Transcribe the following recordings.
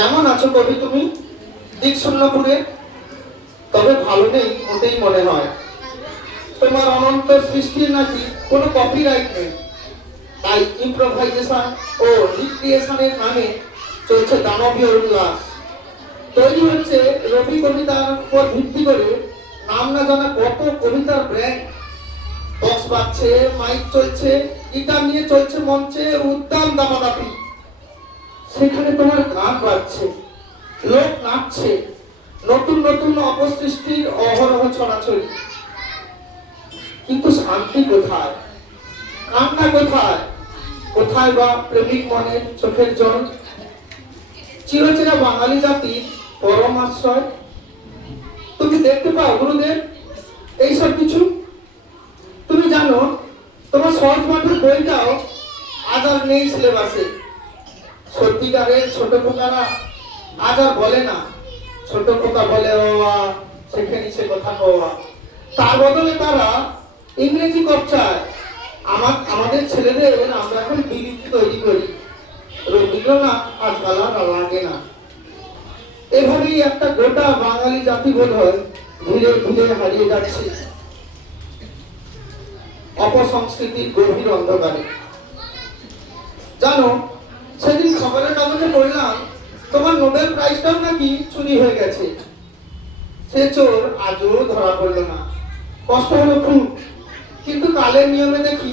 কেমন আছো কবি তুমি? দিক শূন্যপুরে তবে ভালো নেই মোটেই মনে হয়। তোমার অনন্ত সৃষ্টির নাকি কোনো কপিরাইট নেই, তাই ইম্প্রোভাইজেশন ও রিক্রিয়েশনের নামে চলছে দানবীয় উল্লাস। তৈরি হচ্ছে রবি কবিতার উপর ভিত্তি করে নাম না জানা কত কবিতার ব্র্যান্ড। বক্স বাজছে, মাইক চলছে, গিটার নিয়ে চলছে মঞ্চে উদ্দাম দাপাদাপি। সেখানে তোমার গান বাজছে, লোক নাচছে, নতুন নতুন অপসৃষ্টির অহরহ ছড়াছড়ি। কিন্তু শান্তি কোথায়? কান্না কোথায়? কোথায় বা প্রেমিক মনের চোখের জল? চিরচেরা বাঙালি জাতির পরম আশ্রয়। তুমি দেখতে পাও গুরুদেব এইসব কিছু? তুমি জানো তোমার সহজ পাঠের বইটাও আজ আর নেই সিলেবাসে। সত্যিকারের ছোট খোকারা আজ আর বলে না। ছোট খোকা বলে ওয়া, সেখানে সে কথা কওয়া। তার বদলে তারা ইংরেজি কপচায়। আমাদের ছেলেদের আমরা এখন বিলিতি তৈরি করি। রবীন্দ্রনাথ আজকাল আর লাগে না। এভাবেই একটা গোটা বাঙালি জাতি বোধ হয় ধীরে ধীরে হারিয়ে যাচ্ছে অপসংস্কৃতির গভীর অন্ধকারে। জানো, সেদিন খবরের কাগজে পড়লাম তোমার নোবেল প্রাইজটাও নাকি চুরি হয়ে গেছে। সে চোর আজও ধরা পড়লো না। কষ্ট হলো খুব, কিন্তু কালের নিয়মে দেখি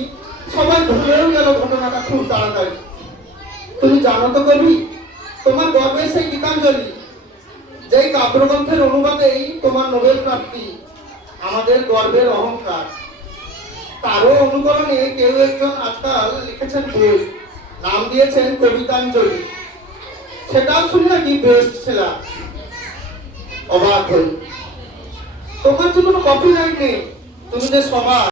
সবাই ভুলেও গেল ঘটনাটা খুব তাড়াতাড়ি। তুমি জানো তো কবি, তোমার গর্বের সেই গীতাঞ্জলি, যেই কাব্যগ্রন্থের অনুবাদেই তোমার নোবেল প্রাপ্তি, আমাদের গর্বের অহংকার। তারও অনুকরণে কেউ একজন আজকাল লিখেছেন বই, নাম দিয়েছেন কবিতাঞ্জলি। সেটাও শুনে নাকি বেস্ট সেলার। অবাক হই। তোমার যে কোনো কপিরাইট নেই, তুমি যে সবার